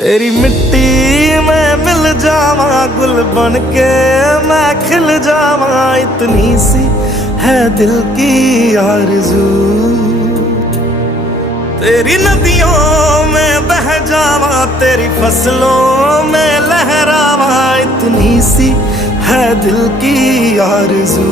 तेरी मिट्टी में मिल जावा, गुल बन के मैं खिल जावा, इतनी सी है दिल की आरज़ू। तेरी नदियों में बह जावा, तेरी फसलों में लहरावा, इतनी सी है दिल की आरज़ू।